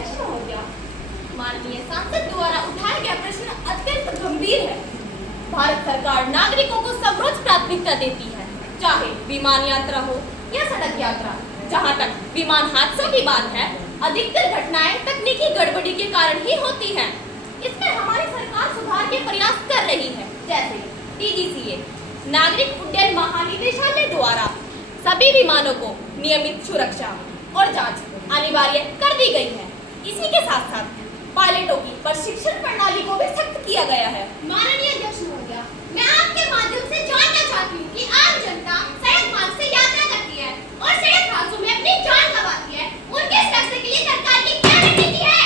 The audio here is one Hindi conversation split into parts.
अध्यक्ष महोदय, माननीय सांसद द्वारा उठाया गया प्रश्न अत्यंत गंभीर है। भारत सरकार नागरिकों को सर्वोच्च प्राथमिकता देती है, चाहे विमान यात्रा हो या सड़क यात्रा। जहां तक विमान हादसों की बात है, अधिकतर घटनाएं तकनीकी गड़बड़ी के कारण ही होती हैं। इसमें हमारी सरकार सुधार के प्रयास कर रही है, जैसे DGCA नागरिक उड्डयन महानिदेशालय द्वारा सभी विमानों को नियमित सुरक्षा और जांच अनिवार्य कर दी गई है। इसी के साथ साथ पायलटों की प्रशिक्षण प्रणाली को भी सख्त किया गया है। माननीय अध्यक्ष महोदय, मैं आपके माध्यम से जानना चाहती हूँ कि आम जनता सड़क मार्ग से यात्रा करती है और सड़क हादसों में अपनी जान गंवाती है, उनके सुरक्षा के लिए सरकार की क्या रणनीति है?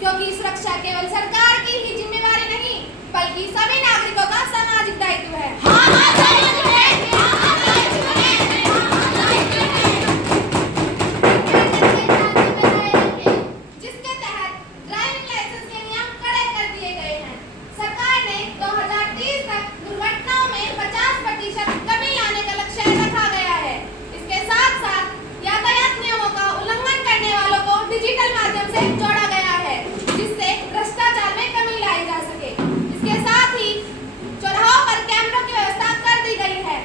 क्योंकि सुरक्षा केवल सरकार की ही जिम्मेवारी नहीं, बल्कि सभी नागरिकों का सामाजिक दायित्व है। जिसके तहत ड्राइविंग लाइसेंस के नियम कड़े कर दिए गए हैं। सरकार ने 2030 तक दुर्घटनाओं में 50% कमी लाने का लक्ष्य रखा गया है। इसके साथ साथ यातायात नियमों का उल्लंघन करने वालों को डिजिटल माध्यम से जोड़ा गया है, जिससे भ्रष्टाचार में कमी लाई जा सके। इसके साथ ही चौराहों पर कैमरों की व्यवस्था कर दी गई है।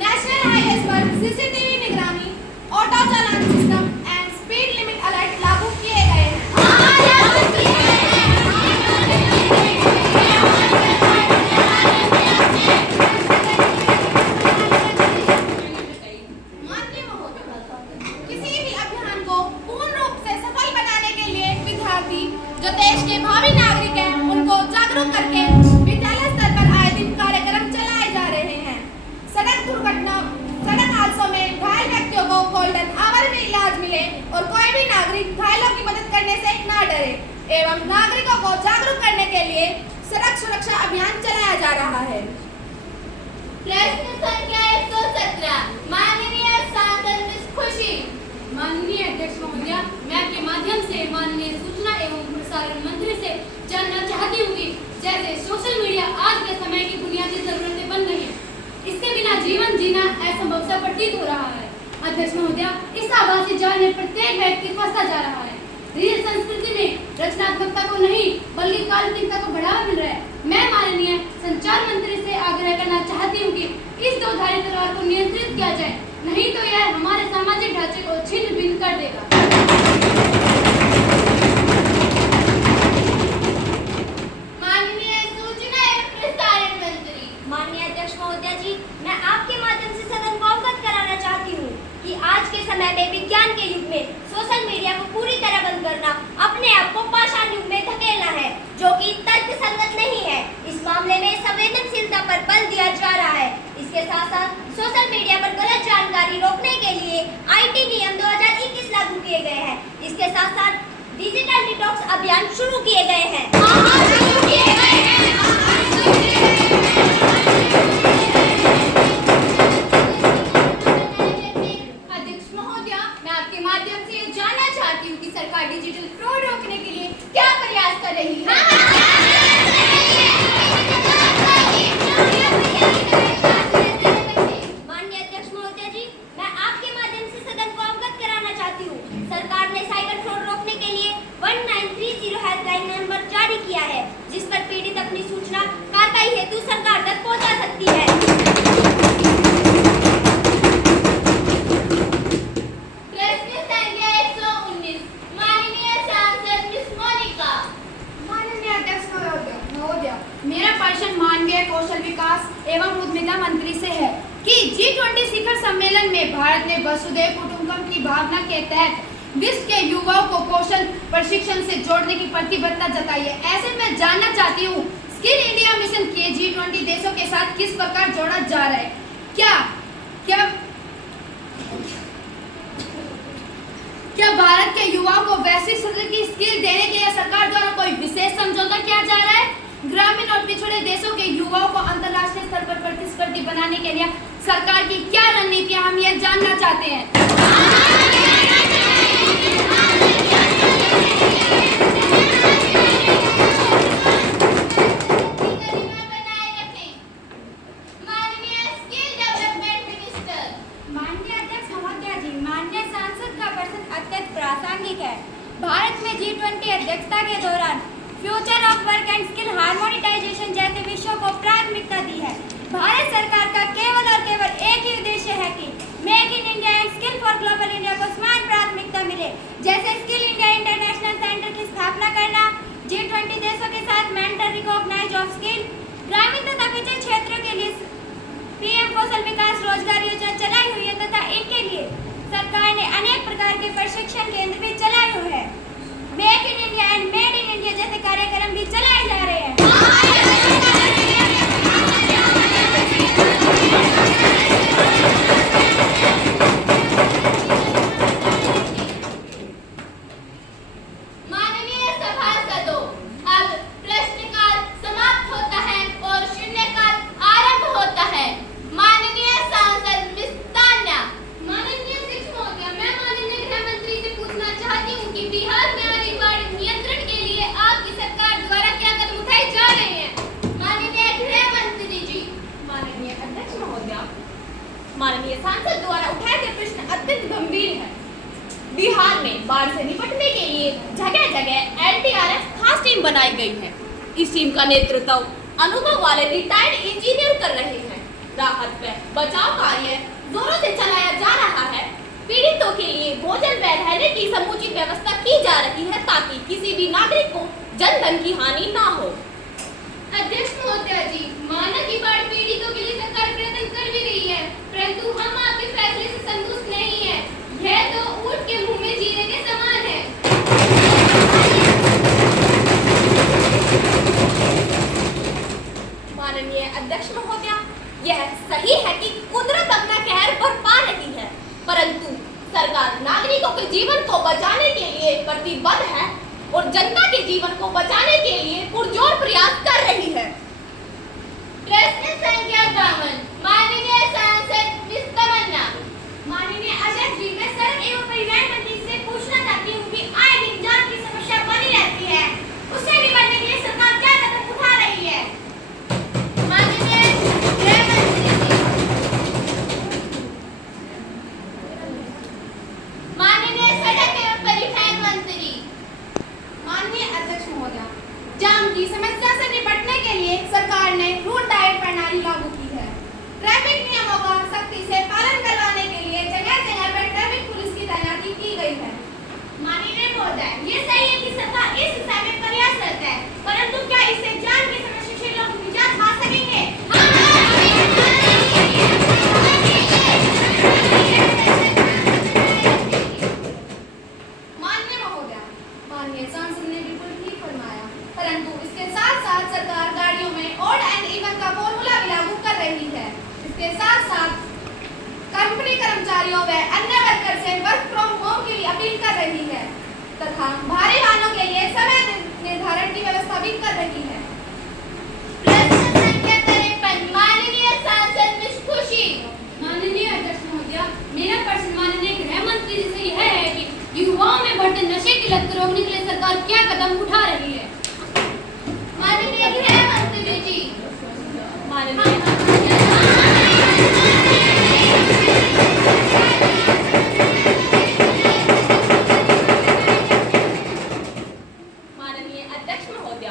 नेशनल हाईवेज पर CCTV निगरानी, auto challan system and speed limit alert लागू किए गए हैं। माननीय महोदय, किसी भी अभियान को पूर्ण रूप से सफल बनाने के लिए विद्यार्थी जो देश के भावी नागरिक हैं, उनको जागरूक करके विद्यालय स्तर पर आए दिन कार्यक्रम चलाए जा रहे हैं। सड़क हादसों में घायल व्यक्तियों को गोल्डन आवर में इलाज मिले और कोई भी नागरिक घायलों की मदद करने से ना डरे, एवं नागरिकों को जागरूक करने के लिए सड़क सुरक्षा अभियान चलाया जा रहा है। प्रश्न संख्या 117, माननीय सांसद मिस खुशी। माननीय अध्यक्ष महोदय, मैं आपके माध्यम से माननीय सूचना एवं प्रसारण मंत्री से जानना चाहती हूँ कि जैसे सोशल मीडिया आज के समय की बुनियादी जरूरतें बन रही हैं, इसके बिना जीवन जीना असंभव सा प्रतीत हो रहा है। अध्यक्ष महोदय, इस आभासी जाल में प्रत्येक व्यक्ति फंसता जा रहा है। रील संस्कृति में रचनात्मकता को नहीं बल्कि काल्पनिकता को बढ़ावा मिल रहा है। मैं माननीय संचार मंत्री से आग्रह करना चाहती हूँ कि इस दोधारी तलवार को नियंत्रित किया जाए, नहीं तो यह हमारे सामाजिक ढांचे को छिन्न भिन्न कर देगा। माननीय सूचना एवं प्रसारण मंत्री। माननीय अध्यक्ष महोदय जी, मैं आपके माध्यम से सदन को अवगत कराना चाहती हूँ कि आज के समय में विज्ञान के युग में सोशल मीडिया को पूरी तरह बंद करना अपने आप को पाषाण युग में धकेलना है, जो कि तर्कसंगत नहीं है। इस मामले में संवेदनशीलता पर बल दिया जा रहा है। इसके साथ साथ सोशल मीडिया पर गलत जानकारी रोकने के लिए IT नियम 2021 लागू किए गए हैं। इसके साथ साथ डिजिटल डिटॉक्स अभियान शुरू किए गए हैं। अध्यक्ष महोदय, मैं आपके माध्यम से ये जानना चाहती हूँ कि सरकार डिजिटल फ्रॉड रोकने के लिए क्या प्रयास कर रही है? माननीय अध्यक्ष महोदय जी, मैं आपके माध्यम से सदन को अवगत कराना चाहती हूँ। सरकार ने साइबर फ्रॉड रोकने के लिए 1930 हेल्पलाइन नंबर जारी किया है, जिस पर पीड़ित अपनी सूचना कार्रवाई हेतु सरकार तक पहुँचा सकती है। प्रश्न संख्या 119, माननीय सांसद मिस मोनिका। माननीय अध्यक्ष महोदय, मेरा प्रश्न मानवीय कौशल विकास एवं उद्यमिता मंत्री से है कि G20 शिखर सम्मेलन में भारत ने वसुधैव कुटुंबकम की भावना के तहत विश्व के युवाओं को कौशल प्रशिक्षण से जोड़ने की प्रतिबद्धता जताई है। ऐसे में जानना चाहती हूँ, स्किल इंडिया मिशन के G20 देशों के साथ किस प्रकार जोड़ा जा रहा है? क्या भारत के युवाओं को वैश्विक स्तर की स्किल देने के लिए सरकार द्वारा कोई विशेष समझौता किया जा रहा है? ग्रामीण और पिछड़े देशों युवाओं को अंतर्राष्ट्रीय स्तर पर प्रतिस्पर्धी बनाने के लिए सरकार की क्या रणनीति है, हम यह जानना चाहते हैं। माननीय स्किल डेवलपमेंट मिनिस्टर। माननीय अध्यक्ष महोदय जी, माननीय सांसद का प्रश्न अत्यंत प्रासंगिक है। भारत में G20 अध्यक्षता के दौरान future of work and skill harmonisation जैसे विषयों को प्राथमिकता दी है। भारत सरकार का केवल और केवल एक ही उद्देश्य है कि make in India and skill for global India को समान प्राथमिकता मिले, जैसे स्किल इंडिया इंटरनेशनल सेंटर की स्थापना करना, G20 देशों के साथ मेंटर रिकॉग्नाइज ऑफ स्किल, ग्रामीण तथा पिछड़े क्षेत्रों के लिए पीएम कौशल विकास रोजगार योजना चलाई हुई है तथा इनके लिए सरकार ने अनेक प्रकार के प्रशिक्षण केंद्र भी चलाए हुए हैं। Make in India and made in India जैसे कार्यक्रम भी चलाए जा रहे हैं। माननीय सभासदों, अब प्रश्नकाल समाप्त होता है और शून्यकाल आरंभ होता है। माननीय सांसद मिस तान्या। माननीय अध्यक्ष महोदय, मैं माननीय गृह मंत्री से पूछना चाहती हूँ कि बिहार में आतंकवाद नियंत्रण के लिए आपकी सरकार द्वारा क्या कदम उठाए जा रहे हैं। माननीय गृह मंत्री जी। माननीय अध्यक्ष महोदय, माननीय सांसद द्वारा उठाए गए प्रश्न अत्यंत गंभीर है। बिहार में बाढ़ से निपटने के लिए जगह जगह एनडीआरएफ खास टीम बनाई गई है। इस टीम का नेतृत्व अनुभव वाले रिटायर्ड इंजीनियर कर रहे हैं। राहत व बचाव कार्य जोरों से चलाया जा रहा है। पीड़ितों के लिए भोजन व रहने की समुचित व्यवस्था की जा रही है ताकि किसी भी नागरिक को जन धन की हानि ना हो। अध्यक्ष महोदय जी, माना कि बाढ़ पीड़ितों के लिए सरकार प्रयत्न कर भी रही है, परंतु हम आपके फैसले से संतुष्ट नहीं है। यह तो ऊंट के मुंह में जीने के समान है। माननीय अध्यक्ष महोदय, यह सही है कि कुदरत अपना कहर बरपा रही है, परंतु सरकार नागरिकों के जीवन को बचाने के लिए प्रतिबद्ध है और जनता के जीवन को बचाने के लिए पुरजोर प्रयास कर रही है। प्रश्न संख्या 52। माननीय सांसद मिस तमन्ना। माननीय अध्यक्ष जी, मैं सड़क एवं परिवहन मंत्री से पूछना चाहती हूँ कि आए दिन जाम की समस्या बनी रहती है, उससे निपटने के लिए सरकार क्या कदम उठा रही है। माननीय गृह मंत्री जी। माननीय सड़क एवं परिवहन मंत्री। माननीय अध्यक्ष महोदय, जाम की समस्या से निपटने के लिए सरकार ने रूट डाइट प्रणाली लागू की है। ट्रैफिक नियमों का सख्ती से पालन करवाने के लिए जगह जगह पर ट्रैफिक पुलिस की तैनाती की गई है। माननीय महोदय, ये सही है कि सरकार इस दिशा में प्रयासरत है, परंतु क्या इससे जाम की समस्या से लोग निजात पा सकेंगे? माननीय महोदय, माननीय सांसद ने बिल्कुल ठीक फरमाया, परंतु इसके साथ साथ सरकार गाड़ियों में ऑड एंड इवन का फॉर्मूला भी लागू कर रही है। इसके साथ साथ कंपनी कर्मचारियों व अन्य वर्कर से वर्क फ्रॉम होम के लिए अपील कर रही है तथा भारी वाहनों के लिए समय निर्धारण की व्यवस्था भी कर रही है। प्रश्न संख्या 53। माननीय सांसद मिस खुशी। माननीय अध्यक्ष महोदय, मेरा प्रश्न माननीय गृह मंत्री जी से यह है कि युवाओं में बढ़ते नशे की लत को रोकने के लिए सरकार क्या कदम उठा रही है। माननीय गृह मंत्री जी। माननीय अध्यक्ष महोदय,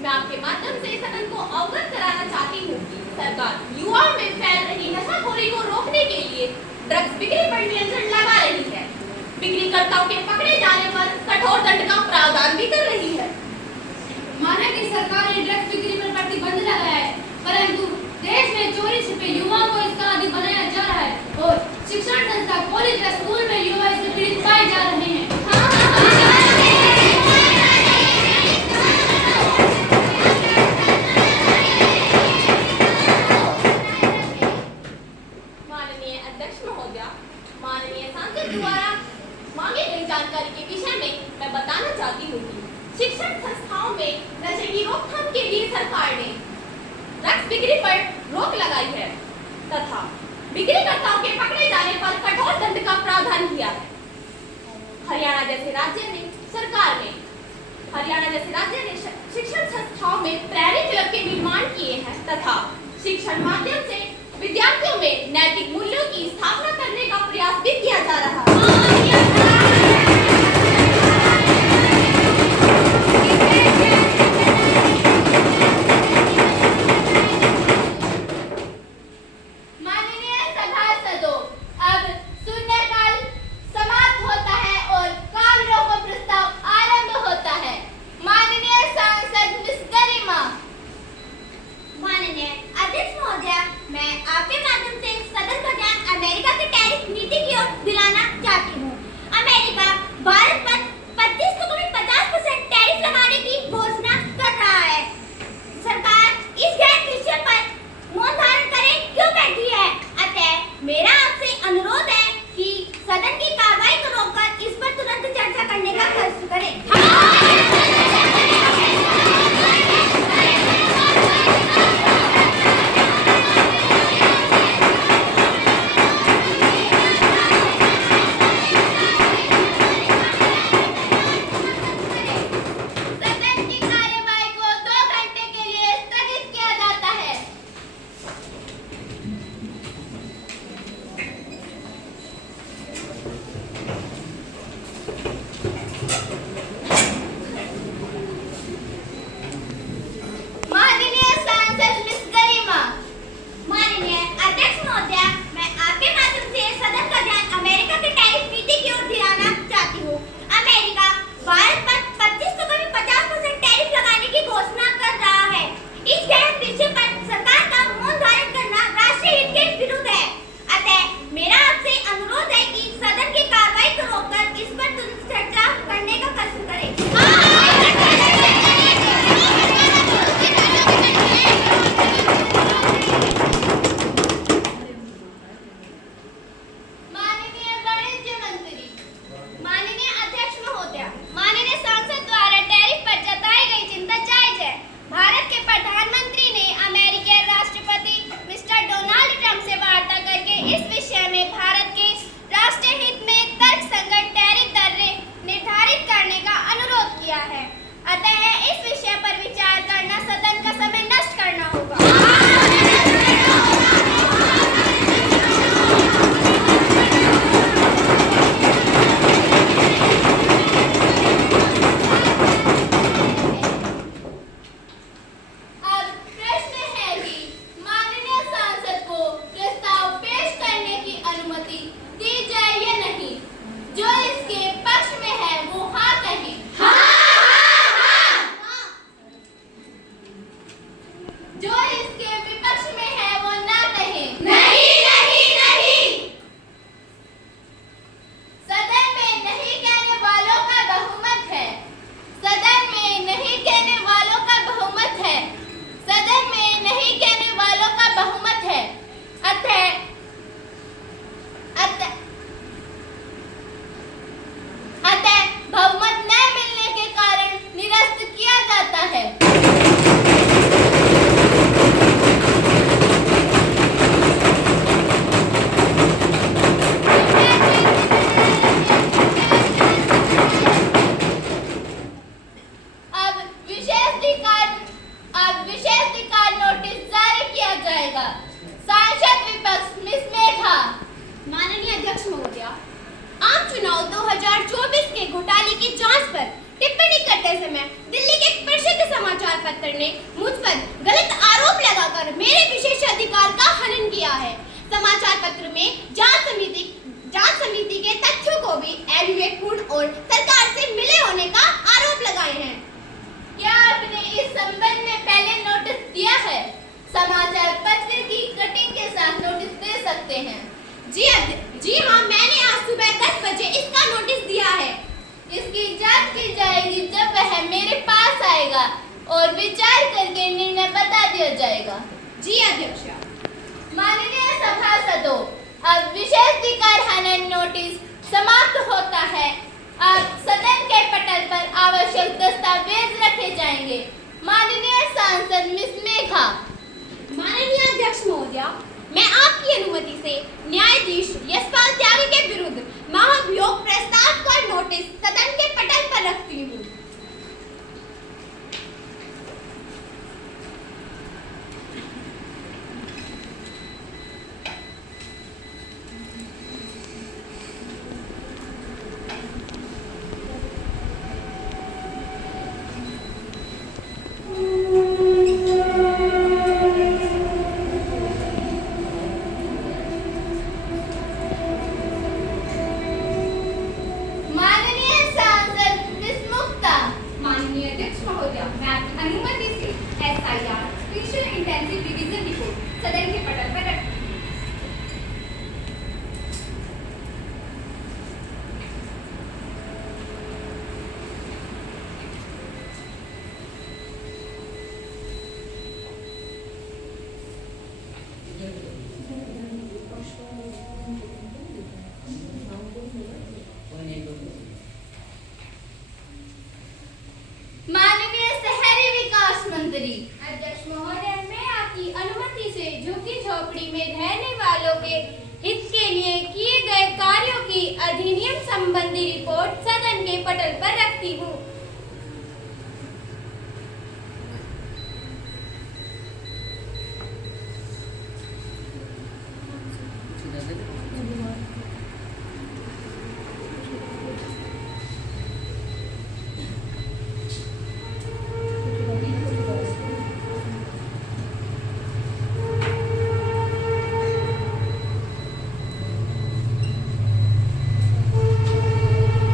मैं आपके माध्यम से सदन को अवगत कराना चाहती हूँ कि सरकार युवाओं में फैल रही नशाखोरी को रोकने के लिए ड्रग्स बिक्री पर नियंत्रण लगा रही है। बिक्रीकर्ताओं के पकड़े जाने पर कठोर दंड का प्रावधान भी कर रही है। माना कि सरकार ने ड्रग्स बिक्री पर प्रतिबंध लगाया है, परंतु देश में चोरी छिपे युवाओं को इसका आदी बनाया जा रहा है और शिक्षण संस्था, कॉलेज व स्कूल में युवा इससे पीड़ित पाए जा रहे हैं। माननीय अध्यक्ष महोदय, माननीय सांसद द्वारा मांगी गई जानकारी के विषय में मैं बताना चाहती हूँ कि शिक्षण संस्थाओं में नशे की रोकथाम के लिए सरकार ने ड्रग्स बिक्री पर रोक लगाई है तथा बिक्रीकर्ताओं के पकड़े जाने पर कठोर दंड का प्रावधान किया है। हरियाणा जैसे राज्य ने शिक्षण संस्थाओं में प्रेरणा क्लब के निर्माण किए हैं तथा शिक्षण माध्यम से विद्यार्थियों में नैतिक मूल्यों की स्थापना करने का प्रयास भी किया जा रहा है। जी हाँ, मैंने आज सुबह 10 बजे इसका नोटिस दिया है। इसकी जांच की जाएगी जब वह मेरे पास आएगा और विचार करके निर्णय बता दिया जाएगा। जी अध्यक्ष। माननीय सभासदों, अब विशेषाधिकार हनन नोटिस समाप्त होता है। अब सदन के पटल पर आवश्यक दस्तावेज रखे जाएंगे। माननीय सांसद मिस मेघा। अध्यक्ष महोदया, मैं आपकी अनुमति से न्यायाधीश यशपाल त्यागी के विरुद्ध महाभियोग प्रस्ताव का नोटिस सदन के पटल पर रखती हूँ। माननीय सांसद मिस मुक्ता, माननीय अध्यक्ष महोदया, मैं आपकी अनुमति से SIR special intensive revision report सदन के पटल पर रखती हूँ। माननीय शहरी विकास मंत्री, अध्यक्ष महोदय, मैं आपकी अनुमति से झुग्गी झोपड़ी में रहने वालों के हित के लिए किए गए कार्यों की अधिनियम संबंधी रिपोर्ट सदन के पटल पर रखती हूँ।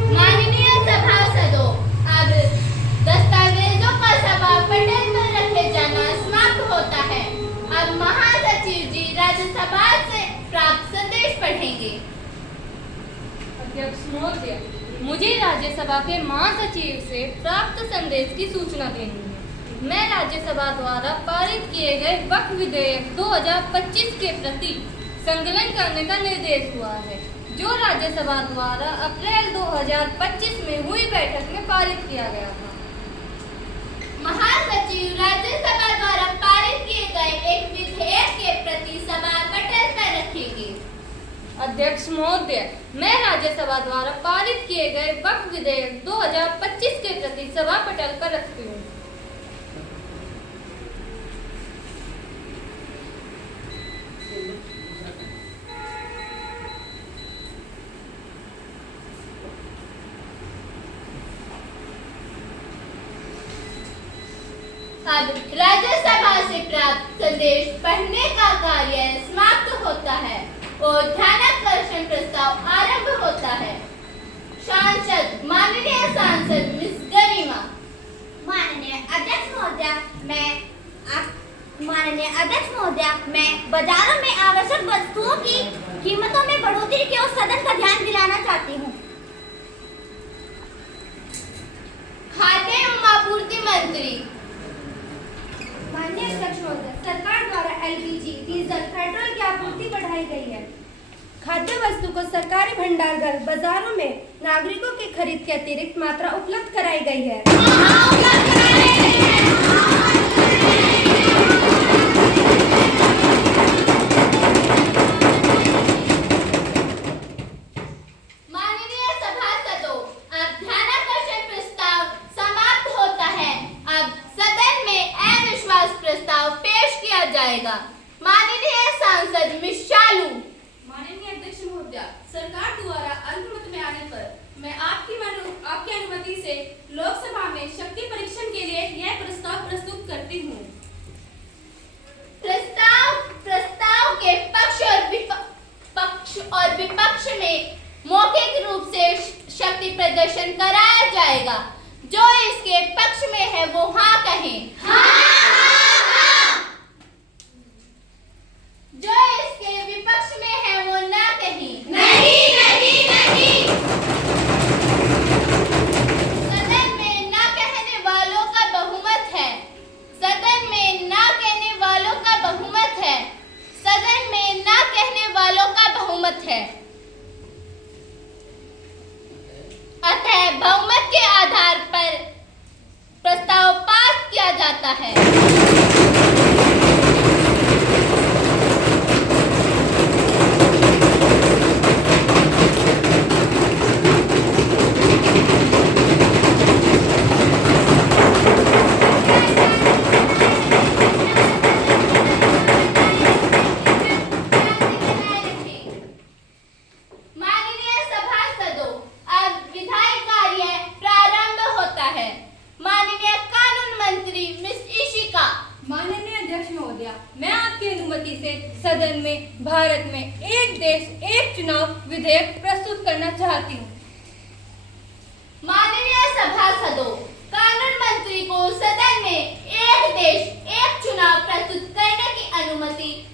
माननीय सभासदों, अब दस्तावेजों का सभा पटल पर रखे जाना समाप्त होता है। अब महासचिव जी राज्यसभा से प्राप्त संदेश पढ़ेंगे। अध्यक्ष महोदय, मुझे राज्यसभा के महासचिव से प्राप्त संदेश की सूचना देनी है। मैं राज्यसभा द्वारा पारित किए गए वक्फ विधेयक 2025 के प्रति संकलन करने का निर्देश हुआ है, जो राज्यसभा द्वारा अप्रैल 2025 में हुई बैठक में पारित किया गया था। महासचिव राज्यसभा द्वारा पारित किए गए एक विधेयक के प्रति सभा पटल पर रखेंगे। अध्यक्ष महोदय, मैं राज्यसभा द्वारा पारित किए गए वक्फ विधेयक 2025 के प्रति सभा पटल पर रखती हूँ। अब राज्यसभा से प्राप्त संदेश पढ़ने का कार्य समाप्त होता है और ध्यानाकर्षण प्रस्ताव आरंभ होता है। सांसद, माननीय सांसद मिस गरिमा। माननीय अध्यक्ष महोदया, मैं बाजारों में आवश्यक वस्तुओं की कीमतों में बढ़ोतरी की ओर सदन का ध्यान दिलाना चाहती हूँ। खाद्य एवं आपूर्ति मंत्री। माननीय अध्यक्ष महोदय, सरकार द्वारा LPG, डीजल, पेट्रोल की आपूर्ति बढ़ाई गई है। खाद्य वस्तु को सरकारी भंडारघर बाजारों में नागरिकों की खरीद के अतिरिक्त मात्रा उपलब्ध कराई गई है। माननीय सभासदों, अब ध्यानाकर्षण प्रस्ताव समाप्त होता है। अब सदन में अविश्वास प्रस्ताव पेश किया जाएगा। माननीय सांसद मिस चालू। माननीय अध्यक्ष महोदया, सरकार द्वारा अनुमति में आने पर मैं आपकी अनुमति से लोकसभा में शक्ति परीक्षण के लिए यह प्रस्ताव प्रस्तुत करती हूँ। प्रस्ताव के पक्ष और विपक्ष में मौखिक रूप से शक्ति प्रदर्शन कराया जाएगा। जो इसके पक्ष में है वो हाँ कहें। जो इसके विपक्ष में है वो ना कहें। सदन में ना कहने वालों का बहुमत है। सदन में ना कहने वालों का बहुमत है। सदन में ना कहने वालों का बहुमत है। अतः बहुमत के आधार पर प्रस्ताव पास किया जाता है। भारत में एक देश एक चुनाव विधेयक प्रस्तुत करना चाहती हूँ। माननीय सभासदों, कानून मंत्री को सदन में एक देश एक चुनाव प्रस्तुत करने की अनुमति